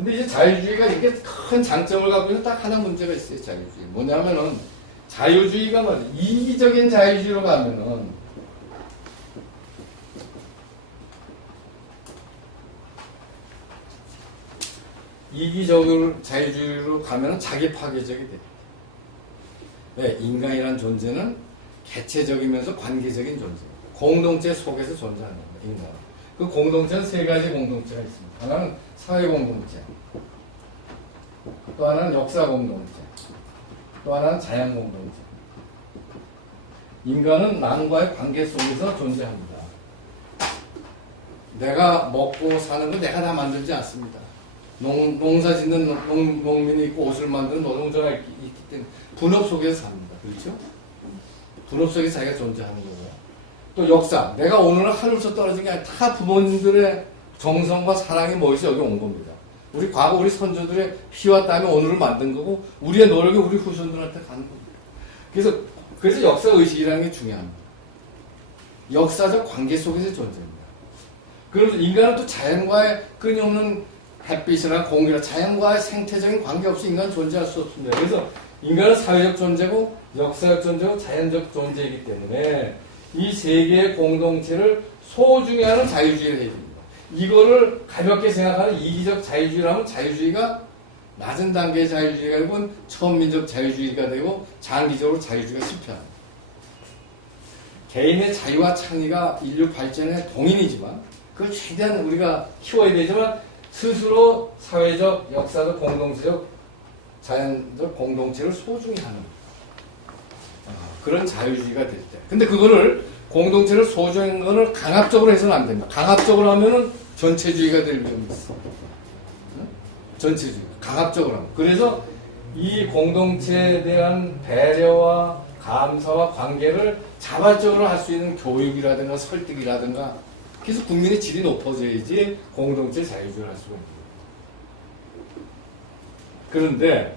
근데 이제 자유주의가 이렇게 큰 장점을 갖고 있는 딱 하나 문제가 있어요, 자유주의. 뭐냐면은, 자유주의가 말이야. 이기적인 자유주의로 가면은, 이기적으로 자유주의로 가면은 자기 파괴적이 돼. 왜? 인간이란 존재는 개체적이면서 관계적인 존재. 공동체 속에서 존재하는 거야, 인간은. 그 공동체는 세 가지 공동체가 있습니다. 하나는 사회 공동체, 또 하나는 역사 공동체, 또 하나는 자연 공동체. 인간은 남과의 관계 속에서 존재합니다. 내가 먹고 사는 건 내가 다 만들지 않습니다. 농사 짓는 농민이 있고 옷을 만드는 노동자가 있기 때문에 분업 속에서 삽니다. 그렇죠? 분업 속에 자기가 존재하는 거고요. 또 역사. 내가 오늘 하늘에서 떨어진 게 아니라 다 부모님들의 정성과 사랑이 모여서 여기 온 겁니다. 우리 과거 우리 선조들의 피와 땀이 오늘을 만든 거고 우리의 노력이 우리 후손들한테 가는 겁니다. 그래서 역사 의식이라는 게 중요합니다. 역사적 관계 속에서 존재합니다. 그래서 인간은 또 자연과의 끊임없는 햇빛이나 공기나 자연과의 생태적인 관계 없이 인간은 존재할 수 없습니다. 그래서 인간은 사회적 존재고 역사적 존재고 자연적 존재이기 때문에 이 세 개의 공동체를 소중히 하는 자유주의를 해야 됩니다. 이거를 가볍게 생각하는 이기적 자유주의라면 자유주의가 낮은 단계의 자유주의가 되고 초민족 자유주의가 되고 장기적으로 자유주의가 실패합니다. 개인의 자유와 창의가 인류 발전의 동인이지만 그걸 최대한 우리가 키워야 되지만 스스로 사회적, 역사적, 공동체적, 자연적 공동체를 소중히 하는 그런 자유주의가 될 때. 근데 그거를 공동체를 소중히 하는 거를 강압적으로 해서는 안 됩니다. 강압적으로 하면은 전체주의가 될 위험이 있어. 전체주의. 강압적으로 하면. 그래서 이 공동체에 대한 배려와 감사와 관계를 자발적으로 할 수 있는 교육이라든가 설득이라든가 그래서 국민의 질이 높아져야지 공동체 자유주의를 할 수가 있는 거예요. 그런데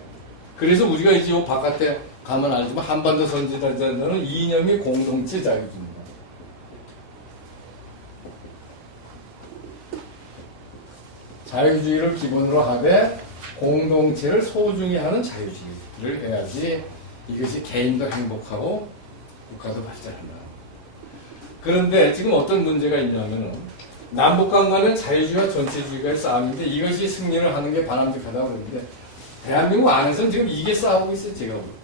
그래서 우리가 이제 요 바깥에 가면 알지만 한반도 선진화자는 이념이 공동체 자유주의입니다. 자유주의를 기본으로 하되 공동체를 소중히 하는 자유주의를 해야지 이것이 개인도 행복하고 국가도 발전한다. 그런데 지금 어떤 문제가 있냐면은 남북한 간의 자유주의와 전체주의가의 싸움인데 이것이 승리를 하는 게 바람직하다고 그러는데 대한민국 안에서는 지금 이게 싸우고 있어요. 제가 보기에.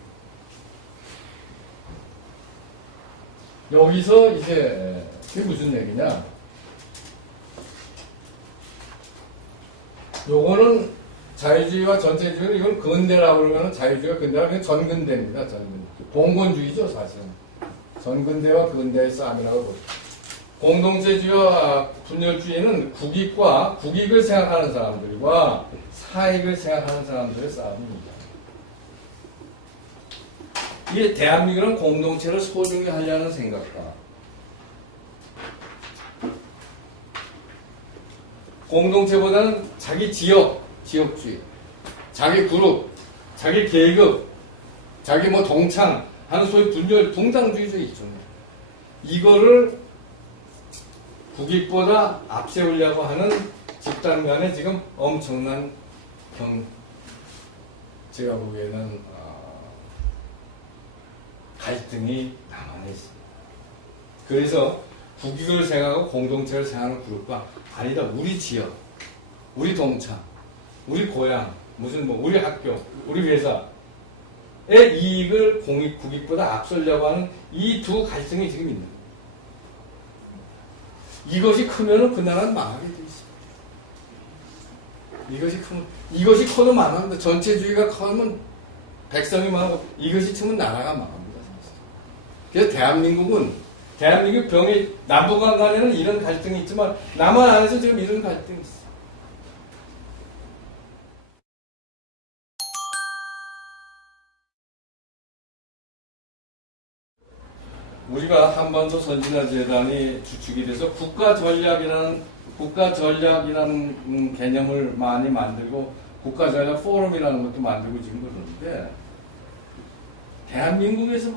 여기서 이제 그게 무슨 얘기냐? 요거는 자유주의와 전체주의는 이건 근대라고 그러면 자유주의가 근대라고 하면 전근대입니다. 전근대. 봉건주의죠, 사실은. 전근대와 근대의 싸움이라고 보죠. 공동체주의와 분열주의는 국익을 생각하는 사람들과 사익을 생각하는 사람들의 싸움입니다. 이게 대한민국은 공동체를 소중히 하려는 생각과 공동체보다는 자기 지역주의, 자기 그룹, 자기 계급, 자기 동창 하는 소위 분열, 동당주의죠, 있죠. 이거를 국익보다 앞세우려고 하는 집단 간에 지금 엄청난 제가 보기에는 갈등이 남아내 있습니다. 그래서 국익을 생각하고 공동체를 생각하는 그룹과 아니다, 우리 지역, 우리 동창, 우리 고향, 우리 학교, 우리 회사의 이익을 국익보다 앞서려고 하는 이 두 갈등이 지금 있는 거예요. 이것이 크면은 그 나라는 망하게 돼 있습니다. 이것이 커도 망합니다. 전체주의가 커면 백성이 망하고 이것이 크면 나라가 망합니다. 그래서 대한민국 병이 남북한 간에는 이런 갈등이 있지만 남한 안에서 지금 이런 갈등이 있어요. 우리가 한반도 선진화재단이 주축이 돼서 국가전략이라는 개념을 많이 만들고 국가전략 포럼이라는 것도 만들고 지금 그러는데 대한민국에서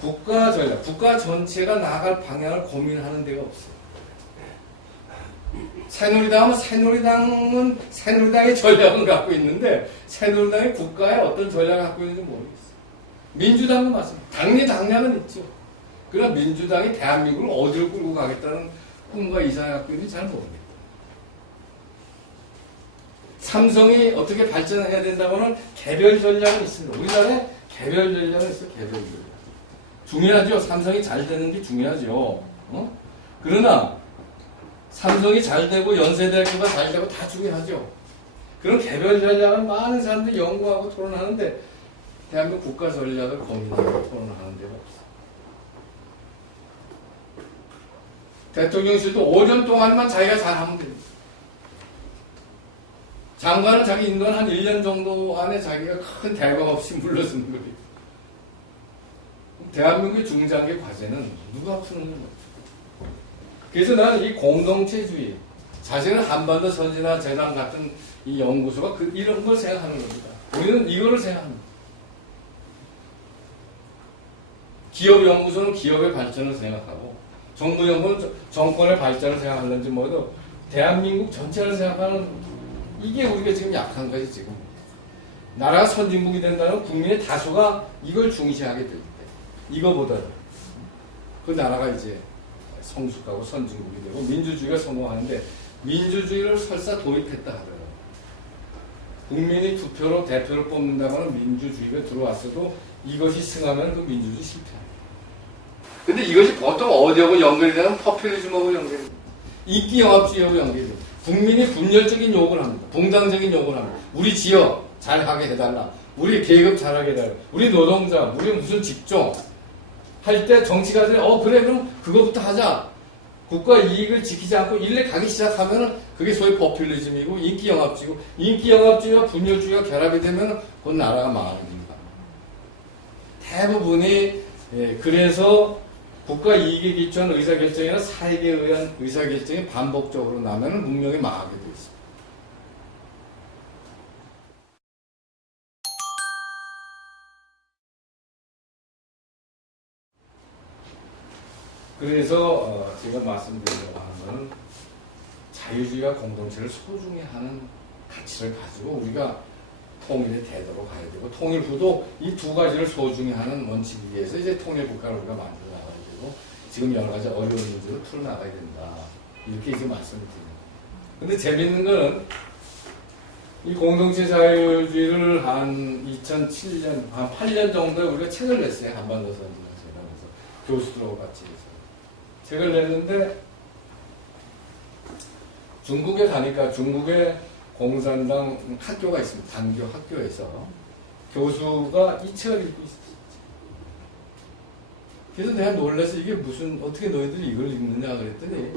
국가 전체가 나아갈 방향을 고민하는 데가 없어요. 새누리당은 새누리당의 전략을 갖고 있는데 새누리당이 국가에 어떤 전략을 갖고 있는지 모르겠어요. 민주당은 맞습니다. 당량은 있죠. 그러나 민주당이 대한민국을 어디로 끌고 가겠다는 꿈과 이상을 갖고 있는지 잘 모르겠다. 삼성이 어떻게 발전해야 된다고는 개별 전략은 있습니다. 우리나라에 개별 전략은 있어요. 개별 전략. 중요하죠. 삼성이 잘 되는 게 중요하죠. 그러나 삼성이 잘 되고 연세대학교가 잘 되고 다 중요하죠. 그런 개별 전략은 많은 사람들이 연구하고 토론하는데 대한민국 국가 전략을 고민하고 토론하는 데가 없어요. 대통령실도 5년 동안만 자기가 잘하면 됩니다. 장관은 자기 인도는 한 1년 정도 안에 자기가 큰 대박 없이 물러서는 거예요. 대한민국의 중장기 과제는 누가 푸는 거예요? 그래서 나는 이 공동체주의, 자신은 한반도 선진화 재단 같은 이 연구소가 이런 걸 생각하는 겁니다. 우리는 이거를 생각합니다. 기업연구소는 기업의 발전을 생각하고, 정부연구는 정권의 발전을 생각하는지 뭐도 대한민국 전체를 생각하는 이게 우리가 지금 약한 거지, 지금. 나라가 선진국이 된다면 국민의 다수가 이걸 중시하게 될 때, 이거보다 그 나라가 이제 성숙하고 선진국이 되고 민주주의가 성공하는데 민주주의를 설사 도입했다 하더라도 국민이 투표로 대표를 뽑는다고는 민주주의가 들어왔어도 이것이 승하면 그 민주주의 실패합니다. 근데 이것이 보통 어디하고 연결이 되면 포퓰리즘하고 연결이 됩니다. 인기영합주의하고 연결이 됩니다. 국민이 분열적인 욕을 합니다. 동당적인 욕을 합니다. 우리 지역 잘하게 해달라. 우리 계급 잘하게 해달라. 우리 노동자, 우리 무슨 직종 할 때 정치가들이 그래 그럼 그거부터 하자. 국가 이익을 지키지 않고 일례 가기 시작하면은 그게 소위 포퓰리즘이고 인기영합주의고 인기영합주의와 분열주의가 결합이 되면 그 나라가 망하는 겁니다. 대부분이 그래서 국가 이익에 기초한 의사결정이나 사익에 의한 의사결정이 반복적으로 나면은 문명이 망하게 되어 있습니다. 그래서 제가 말씀드리려고 하는 것은 자유주의와 공동체를 소중히 하는 가치를 가지고 우리가 통일의 태도로 가야 되고 통일 후도 이 두 가지를 소중히 하는 원칙에 의해서 이제 통일 국가를 우리가 만들어 나가야 되고 지금 여러 가지 어려운 문제를 풀어나가야 된다. 이렇게 이제 말씀을 드립니다. 근데 재밌는 거는 이 공동체 자유주의를 한 2007년, 한 8년 정도에 우리가 책을 냈어요. 한반도 선진화제라면서 교수들하고 같이 해서. 책을 냈는데 중국에 가니까 중국에 공산당 학교가 있습니다. 단교 학교에서 교수가 이 책을 읽고 있었어요. 그래서 내가 놀라서 이게 무슨 어떻게 너희들이 이걸 읽느냐 그랬더니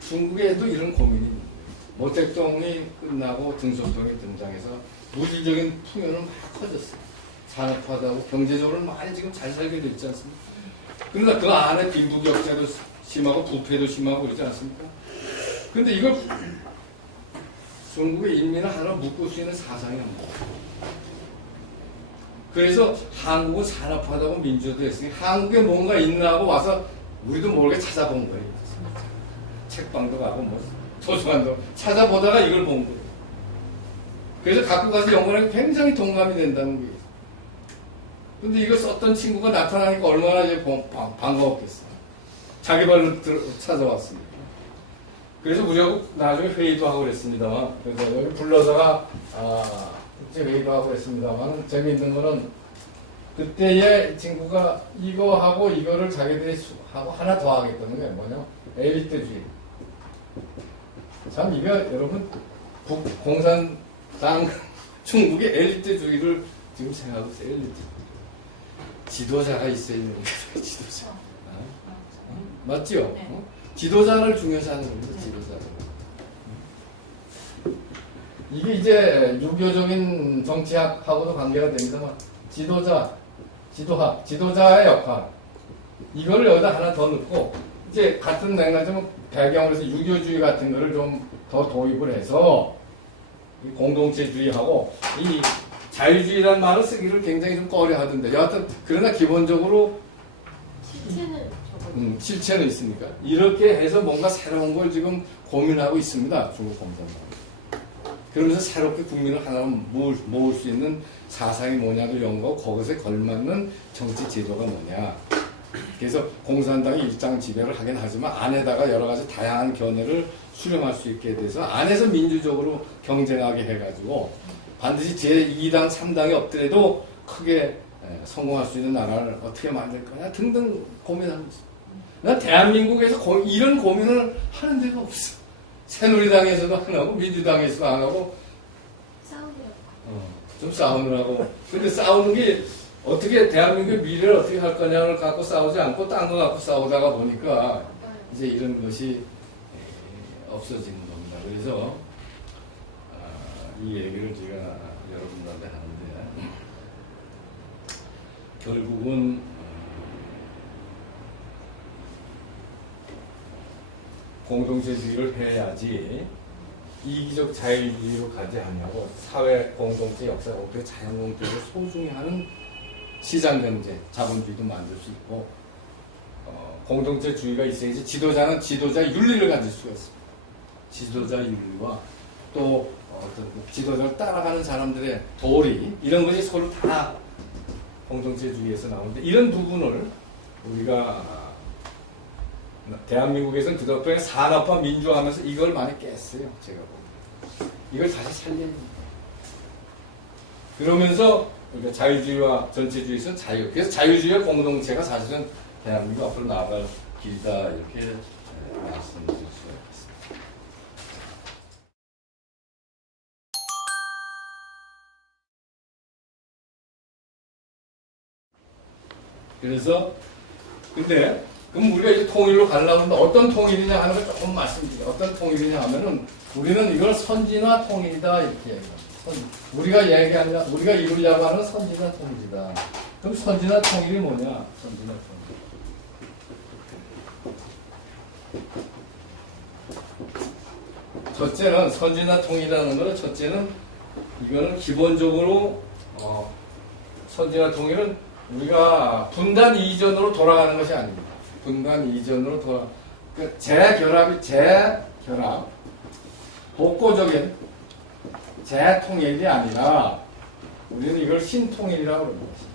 중국에도 이런 고민이 있는 거예요. 모택동이 끝나고 등소동이 등장해서 물질적인 풍요는 막 커졌어요. 산업화하고 경제적으로 많이 지금 잘 살게 되지 않습니까? 그러나 그 안에 빈부격차도 심하고 부패도 심하고 그러지 않습니까? 근데 이걸 중국의 인민을 하나 묶을 수 있는 사상이 없는 거예요. 그래서 한국은 산업화하고 민주도 했으니 한국에 뭔가 있나 하고 와서 우리도 모르게 찾아본 거예요. 책방도 가고 뭐 도서관도 찾아보다가 이걸 본 거예요. 그래서 갖고 가서 연구하는 게 굉장히 동감이 된다는 거예요. 근데 이거 썼던 친구가 나타나니까 얼마나 이제 반가웠겠어요. 자기 발로 찾아왔습니다. 그래서 우리하고 나중에 회의도 하고 그랬습니다만, 그래서 여기 불러다가, 국제 회의도 하고 그랬습니다만, 재미있는 거는, 그때의 친구가 이거 하고 이거를 자기들이 하고 하나 더 하겠다는 거예요. 뭐냐? 엘리트주의. 참, 이거 여러분, 공산당 중국의 엘리트주의를 지금 생각하고 있어요. 엘리트. 지도자가 있어야 되는 거예요. 지도자. 맞죠? 네. 지도자를 중요시 하는 겁니다. 지도자를. 이게 이제 유교적인 정치학하고도 관계가 됩니다만 지도자의 역할 이거를 여기다 하나 더 넣고 이제 같은 맥락이면 배경으로 해서 유교주의 같은 거를 좀 더 도입을 해서 이 공동체주의하고 이 자유주의라는 말을 쓰기를 굉장히 좀 꺼려 하던데 여하튼 그러나 기본적으로 실제는 저거 실체는 있으니까. 이렇게 해서 뭔가 새로운 걸 지금 고민하고 있습니다. 중국 공산당. 그러면서 새롭게 국민을 하나 모을 수 있는 사상이 뭐냐도 연구하고 거기에 걸맞는 정치 제도가 뭐냐. 그래서 공산당이 일장 지배를 하긴 하지만 안에다가 여러 가지 다양한 견해를 수렴할 수 있게 돼서 안에서 민주적으로 경쟁하게 해가지고 반드시 제2당, 3당이 없더라도 크게 성공할 수 있는 나라를 어떻게 만들 거냐 등등 고민하고 있습니다. 나 대한민국에서 이런 고민을 하는 데가 없어. 새누리당에서도 안 하고 민주당에서도 안 하고 좀 싸우느라고. 근데 싸우는 게 어떻게 대한민국의 미래를 어떻게 할 거냐를 갖고 싸우지 않고 딴 거 갖고 싸우다가 보니까 이제 이런 것이 없어지는 겁니다. 그래서 이 얘기를 제가 여러분들한테 하는데 결국은 공동체주의를 해야지 이기적 자유주의로 가지 않냐고 사회 공동체, 역사 공동체, 자연 공동체를 소중히 하는 시장 경제, 자본주의도 만들 수 있고 공동체주의가 있어야지 지도자는 지도자의 윤리를 가질 수가 있습니다. 지도자의 윤리와 또 어떤 지도자를 따라가는 사람들의 도리 이런 것이 서로 다 공동체주의에서 나오는데 이런 부분을 우리가 대한민국에서는 그동안 산업화 민주화하면서 이걸 많이 깼어요. 제가 보기에. 이걸 다시 살려야 됩니다. 그러면서 우리가 자유주의와 전체주의에서는 자유. 그래서 자유주의와 공동체가 사실은 대한민국 앞으로 나아갈 길이다 이렇게 말씀드릴 수가 있습니다. 그래서 근데 그럼 우리가 이제 통일로 가려고 하는데 어떤 통일이냐 하는 걸 조금 말씀드릴게요. 어떤 통일이냐 하면은 우리는 이걸 선진화 통일이다 이렇게 얘기합니다. 우리가 얘기하려 우리가 이루려고 하는 선진화 통일이다. 그럼 선진화 통일이 뭐냐? 선진화 통일. 첫째는 선진화 통일이라는 거는 첫째는 이거는 기본적으로 선진화 통일은 우리가 분단 이전으로 돌아가는 것이 아닙니다. 분단 이전으로 그러니까 재결합, 복고적인 재통일이 아니라 우리는 이걸 신통일이라고 그러는 것입니다.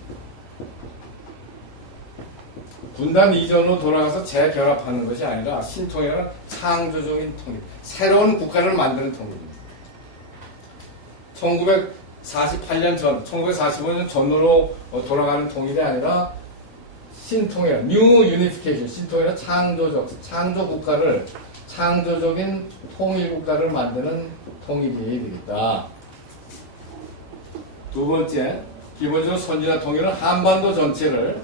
분단 이전으로 돌아가서 재결합하는 것이 아니라 신통일은 창조적인 통일, 새로운 국가를 만드는 통일입니다. 1948년 전, 1945년 전으로 돌아가는 통일이 아니라 신통일, 뉴 유니피케이션, 신통일은 창조 국가를, 창조적인 통일 국가를 만드는 통일이 되겠다. 두 번째, 기본적으로 선진화 통일은 한반도 전체를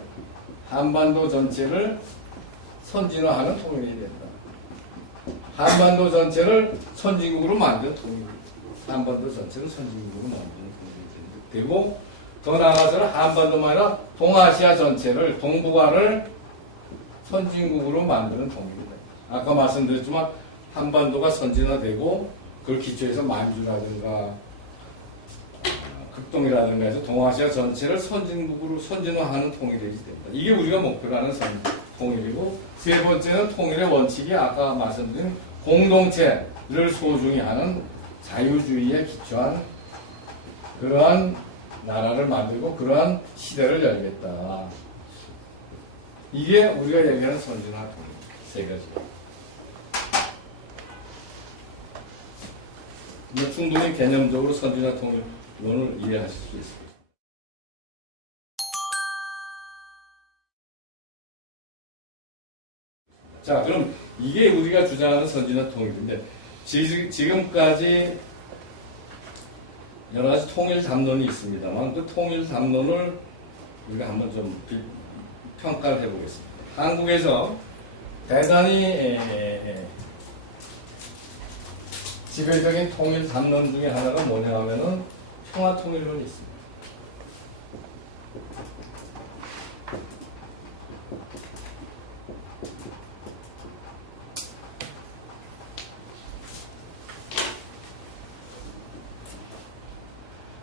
선진화하는 통일이 된다. 한반도 전체를 선진국으로 만드는 통일입니다. 한반도 전체를 선진국으로 만드는 통일이 되고 더 나아가서는 한반도만 아니라 동아시아 전체를 동북아를 선진국으로 만드는 통일이다. 아까 말씀드렸지만 한반도가 선진화되고 그걸 기초해서 만주라든가 극동이라든가 해서 동아시아 전체를 선진국으로 선진화하는 통일이 됩니다. 이게 우리가 목표로 하는 통일이고 세 번째는 통일의 원칙이 아까 말씀드린 공동체를 소중히 하는 자유주의에 기초한 그러한 나라를 만들고 그러한 시대를 열겠다. 이게 우리가 얘기하는 선진화 통일 세 가지. 충분히 개념적으로 선진화 통일론을 이해하실 수 있습니다. 자, 그럼 이게 우리가 주장하는 선진화 통일인데 지금까지 여러 가지 통일 담론이 있습니다만 그 통일 담론을 우리가 한번 좀 평가를 해보겠습니다. 한국에서 대단히 지배적인 통일 담론 중에 하나가 뭐냐 하면은 평화통일론이 있습니다.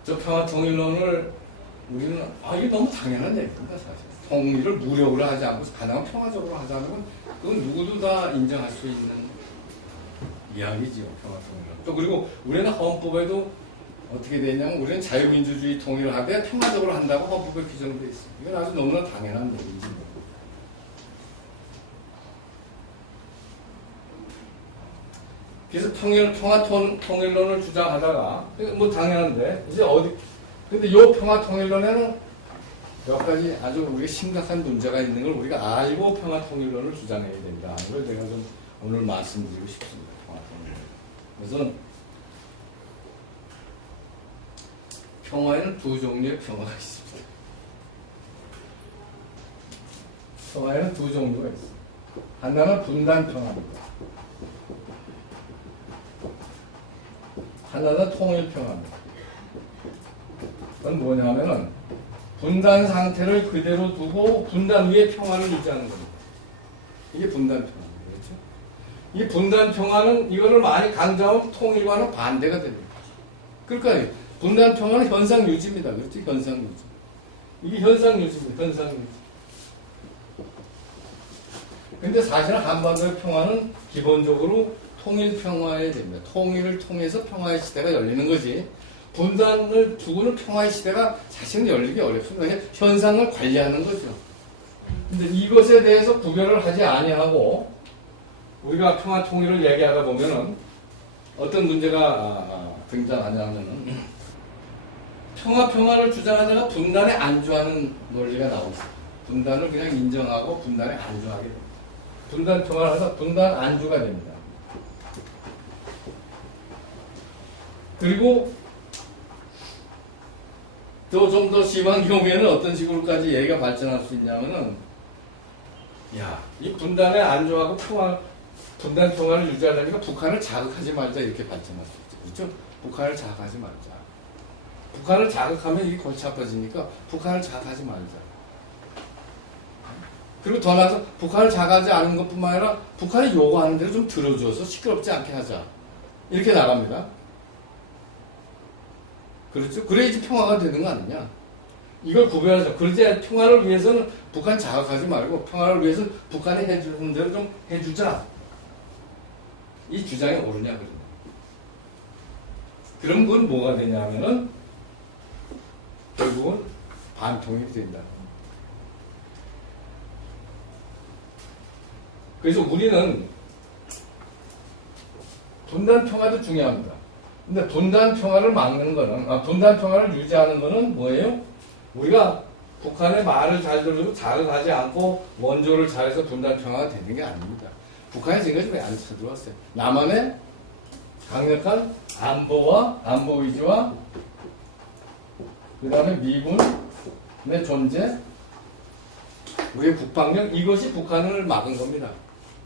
저 평화통일론을 우리는 이게 너무 당연한 얘기입니다. 사실 통일을 무력으로 하지 않고 가능한 평화적으로 하자는 건 그건 누구도 다 인정할 수 있는 이야기지요. 평화통일은. 또 그리고 우리는 헌법에도 어떻게 되냐면 우리는 자유민주주의 통일을 하되 평화적으로 한다고 헌법에 규정되어 있어요. 이건 아주 너무나 당연한 얘기지. 그래서 통일론을 주장하다가 뭐 당연한데 이제 근데 요 평화통일론에는 몇 가지 아주 우리가 심각한 문제가 있는 걸 우리가 알고 평화통일론을 주장해야 된다. 이걸 제가 좀 오늘 말씀드리고 싶습니다. 평화통일론. 그래서 평화에는 두 종류의 평화가 있습니다. 평화에는 두 종류가 있습니다. 하나는 분단 평화입니다. 하나는 통일 평화입니다. 그건 뭐냐면은 분단 상태를 그대로 두고 분단 위에 평화를 유지하는 겁니다. 이게 분단 평화입니다. 그렇죠? 이 분단 평화는 이거를 많이 강조하면 통일과는 반대가 됩니다. 그러니까 분단 평화는 현상 유지입니다. 그렇죠? 현상 유지. 이게 현상 유지입니다. 현상 유지. 근데 사실은 한반도의 평화는 기본적으로 통일 평화에 됩니다. 통일을 통해서 평화의 시대가 열리는 거지. 분단을 두고는 평화의 시대가 사실은 열리기 어렵습니다. 현상을 관리하는 거죠. 근데 이것에 대해서 구별을 하지 아니하고 우리가 평화 통일을 얘기하다 보면은 어떤 문제가 등장하냐면은 평화를 주장하다가 분단에 안주하는 논리가 나오고 있어요. 분단을 그냥 인정하고 분단에 안주하게 됩니다. 분단 평화를 해서 분단 안주가 됩니다. 그리고 또 좀 더 심한 경우에는 어떤 식으로까지 얘기가 발전할 수 있냐면은 이 분단에 안주하고 분단 평화를 유지하려니까 북한을 자극하지 말자 이렇게 발전할 수 있죠. 그렇죠? 북한을 자극하지 말자. 북한을 자극하면 이게 골치 아파지니까 북한을 자극하지 말자. 그리고 더 나아가서 북한을 자극하지 않은 것뿐만 아니라 북한이 요구하는 대로 좀 들어줘서 시끄럽지 않게 하자. 이렇게 나갑니다. 그렇죠? 그래야지 평화가 되는 거 아니냐? 이걸 구별하자. 그러지 평화를 위해서는 북한 자극하지 말고 평화를 위해서는 북한이 해주는 대로 좀 해주자. 이 주장이 옳으냐 그러냐. 그럼 그건 뭐가 되냐면은 결국은 반통일이 된다. 그래서 우리는 분단 평화도 중요합니다. 근데 분단 평화를 막는 거는, 분단 평화를 유지하는 거는 뭐예요? 우리가 북한의 말을 잘 들어주고 자극하지 않고 원조를 잘해서 분단 평화가 되는 게 아닙니다. 북한이 지금까지 왜 안 쳐들어왔어요? 남한의 강력한 안보 의지와 그 다음에 미군의 존재, 우리의 국방력, 이것이 북한을 막은 겁니다.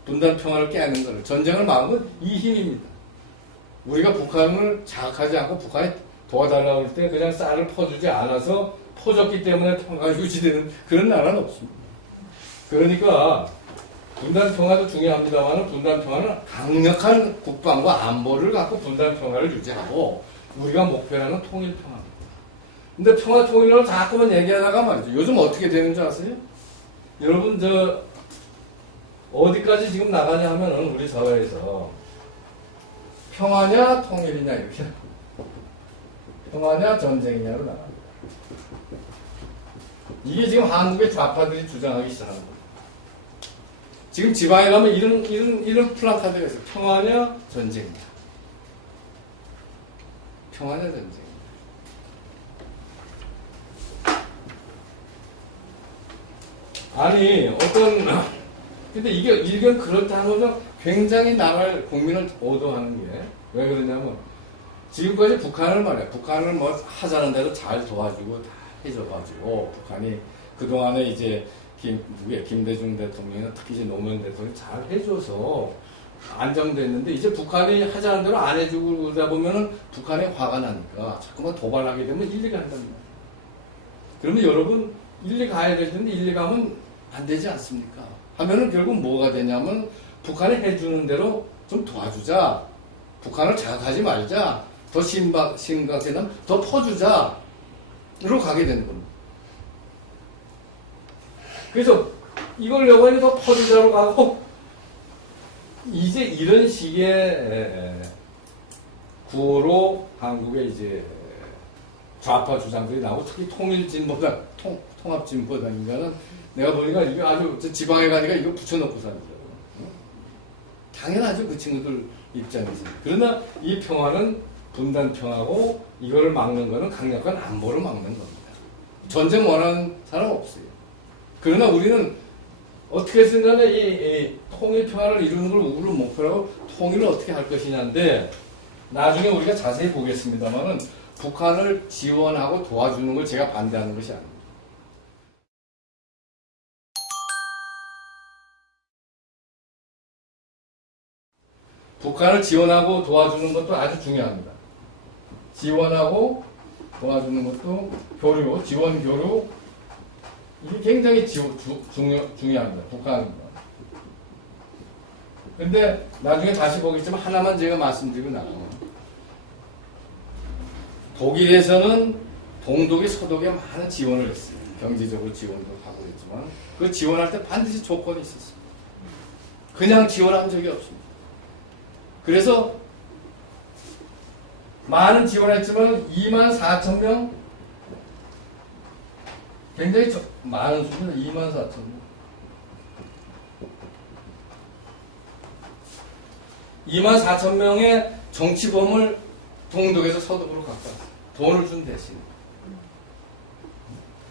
분단 평화를 깨는 거를. 전쟁을 막은 건 이 힘입니다. 우리가 북한을 자극하지 않고 북한이 도와달라고 할 때 그냥 쌀을 퍼주지 않아서 퍼줬기 때문에 평화가 유지되는 그런 나라는 없습니다. 그러니까 분단 평화도 중요합니다만 분단 평화는 강력한 국방과 안보를 갖고 분단 평화를 유지하고 우리가 목표하는 통일 평화입니다. 근데 평화 통일을 자꾸만 얘기하다가 말이죠. 요즘 어떻게 되는 줄 아세요? 여러분 어디까지 지금 나가냐 하면은 우리 사회에서 평화냐 통일이냐 이렇게 평화냐 전쟁이냐로 나갑니다. 이게 지금 한국의 좌파들이 주장하기 시작하는 거예요. 지금 지방에 가면 이런 플래카드가 있어요. 평화냐 전쟁이냐. 평화냐 전쟁이냐. 아니 근데 이게 일견 그렇다는 굉장히 나라를 국민을 오도하는 게 왜 그러냐면 지금까지 북한을 말이야. 북한을 뭐 하자는 대로 잘 도와주고 다 해줘가지고 북한이 그동안에 이제 김대중 대통령이나 특히 이제 노무현 대통령이 잘 해줘서 안정됐는데 이제 북한이 하자는 대로 안 해주고 그러다 보면은 북한에 화가 나니까 자꾸만 도발하게 되면 일리가 한답니다. 그러면 여러분 일리 가야 될 텐데 일리 가면 안 되지 않습니까? 하면은 결국 뭐가 되냐면 북한이 해주는 대로 좀 도와주자. 북한을 자극하지 말자. 더 심각해는 더 퍼주자. 로 가게 되는 겁니다. 그래서 이걸 여관이 더 퍼주자로 가고, 이제 이런 식의 구호로 한국의 이제 좌파 주장들이 나오고, 특히 통일진보당, 통합진보당인가는 내가 보니까 이게 아주 지방에 가니까 이거 붙여놓고 삽니다. 당연하죠, 그 친구들 입장에서. 그러나 이 평화는 분단 평화고, 이거를 막는 거는 강력한 안보를 막는 겁니다. 전쟁 원하는 사람 없어요. 그러나 우리는 어떻게 해서든 간에 이 통일 평화를 이루는 걸 우리 목표라고 통일을 어떻게 할 것이냐인데, 나중에 우리가 자세히 보겠습니다만은 북한을 지원하고 도와주는 걸 제가 반대하는 것이 아닙니다. 북한을 지원하고 도와주는 것도 아주 중요합니다. 지원하고 도와주는 것도 교류, 지원 교류, 이게 굉장히 중요합니다. 북한. 근데 나중에 다시 보겠지만 하나만 제가 말씀드리고 나가요. 독일에서는 동독이 서독에 많은 지원을 했어요. 경제적으로 지원도 하고 했지만 그 지원할 때 반드시 조건이 있었어요. 그냥 지원한 적이 없습니다. 그래서 많은 지원했지만 24,000명, 굉장히 많은 수입니다. 24,000명. 24,000명의 정치범을 동독에서 서독으로 갖고 왔어요. 돈을 준 대신.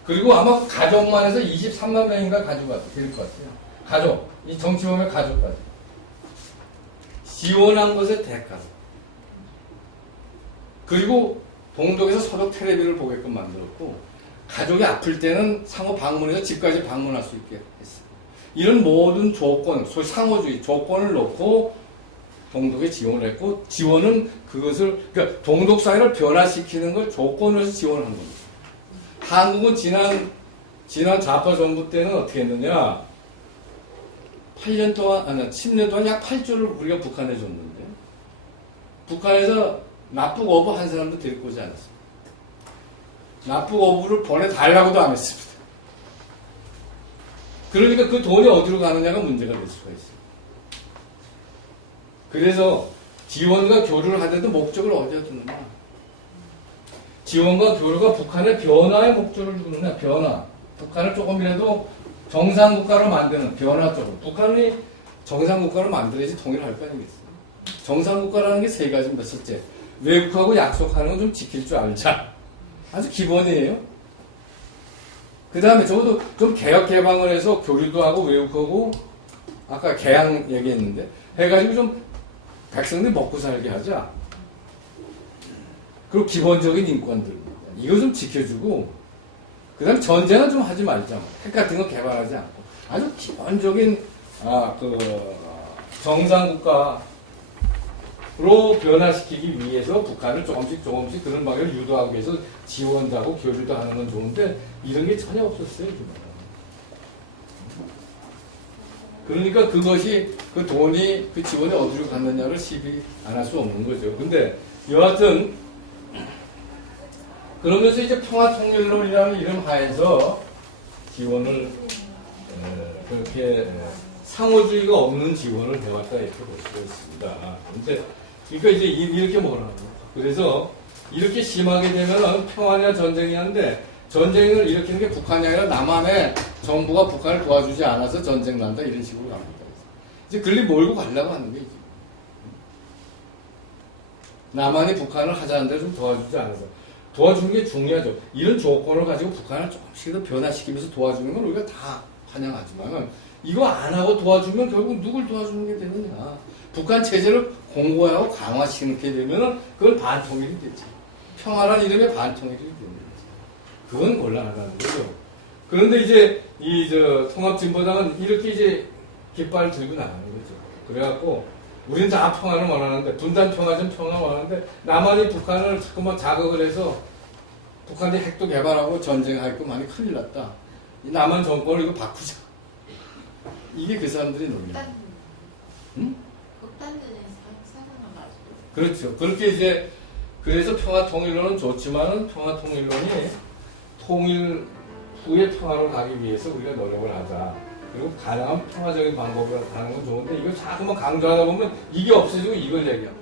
그리고 아마 가족만 해서 23만 명인가 가져갔을 것 같아요. 가족, 이 정치범의 가족까지. 지원한 것의 대가로. 그리고 동독에서 서독 텔레비를 보게끔 만들었고, 가족이 아플 때는 상호 방문해서 집까지 방문할 수 있게 했어요. 이런 모든 조건, 소위 상호주의 조건을 놓고 동독에 지원을 했고, 지원은 그것을, 그러니까 동독 사회를 변화시키는 걸 조건으로 해서 지원을 한 겁니다. 한국은 지난 좌파 정부 때는 어떻게 했느냐, 8년 동안, 아니, 10년 동안 약 8조를 우리가 북한에 줬는데, 북한에서 납북어부 한 사람도 데리고 오지 않았습니다. 납북어부를 보내달라고도 안 했습니다. 그러니까 그 돈이 어디로 가느냐가 문제가 될 수가 있어요. 그래서 지원과 교류를 하는데도 목적을 어디에 두느냐. 지원과 교류가 북한의 변화의 목적을 두느냐, 변화. 북한을 조금이라도 정상국가로 만드는 변화 쪽으로. 북한이 정상국가로 만들어야지 통일할 거 아니겠어요. 정상국가라는 게 세 가지입니다. 첫째, 외국하고 약속하는 건 좀 지킬 줄 알자. 아주 기본이에요. 그 다음에 적어도 좀 개혁 개방을 해서 교류도 하고 외국하고, 아까 개항 얘기했는데, 해가지고 좀 백성들이 먹고 살게 하자. 그리고 기본적인 인권들. 이거 좀 지켜주고, 그 다음에 전쟁은 좀 하지 말자. 핵 같은 거 개발하지 않고. 아주 기본적인, 정상국가로 변화시키기 위해서 북한을 조금씩 그런 방향을 유도하기 위해서 지원도 하고 교류도 하는 건 좋은데, 이런 게 전혀 없었어요, 그러니까 그것이, 그 돈이, 그 지원이 어디로 갔느냐를 시비 안 할 수 없는 거죠. 근데, 여하튼, 그러면서 이제 평화통일론이라는 이름 하에서 지원을, 그렇게 상호주의가 없는 지원을 해왔다, 이렇게 볼 수가 있습니다. 근데, 그러니까 이제 이렇게 뭐라고. 그래서, 이렇게 심하게 되면은 평화냐 전쟁이냐인데, 전쟁을 일으키는 게 북한이 아니라 남한의 정부가 북한을 도와주지 않아서 전쟁 난다, 이런 식으로 갑니다. 이제 글리 몰고 가려고 하는 게 이제. 남한이 북한을 하자는 대로 좀 도와주지 않아서. 도와주는 게 중요하죠. 이런 조건을 가지고 북한을 조금씩 더 변화시키면서 도와주는 건 우리가 다 환영하지만, 이거 안 하고 도와주면 결국 누굴 도와주는 게 되느냐. 북한 체제를 공고하고 강화시키게 되면은 그건 반통일이 되지. 평화란 이름의 반통일이 되는 거지. 그건 곤란하다는 거죠. 그런데 이제 통합진보당은 이렇게 이제 깃발을 들고 나가는 거죠. 그래갖고 우리는 다 평화를 원하는데, 분단 평화전 평화 원하는데, 남한이 북한을 자꾸만 자극을 해서 북한이 핵도 개발하고 전쟁하고 많이 큰일 났다. 이 남한 정권을 이거 바꾸자. 이게 그 사람들이 논리야. 응? 그렇죠. 그렇게 이제, 그래서 평화통일론은 좋지만은 평화통일론이 통일 부의 평화로 가기 위해서 우리가 노력을 하자. 그리고 가능한 평화적인 방법을 하는 건 좋은데 이걸 자꾸만 강조하다 보면 이게 없어지고 이걸 얘기하고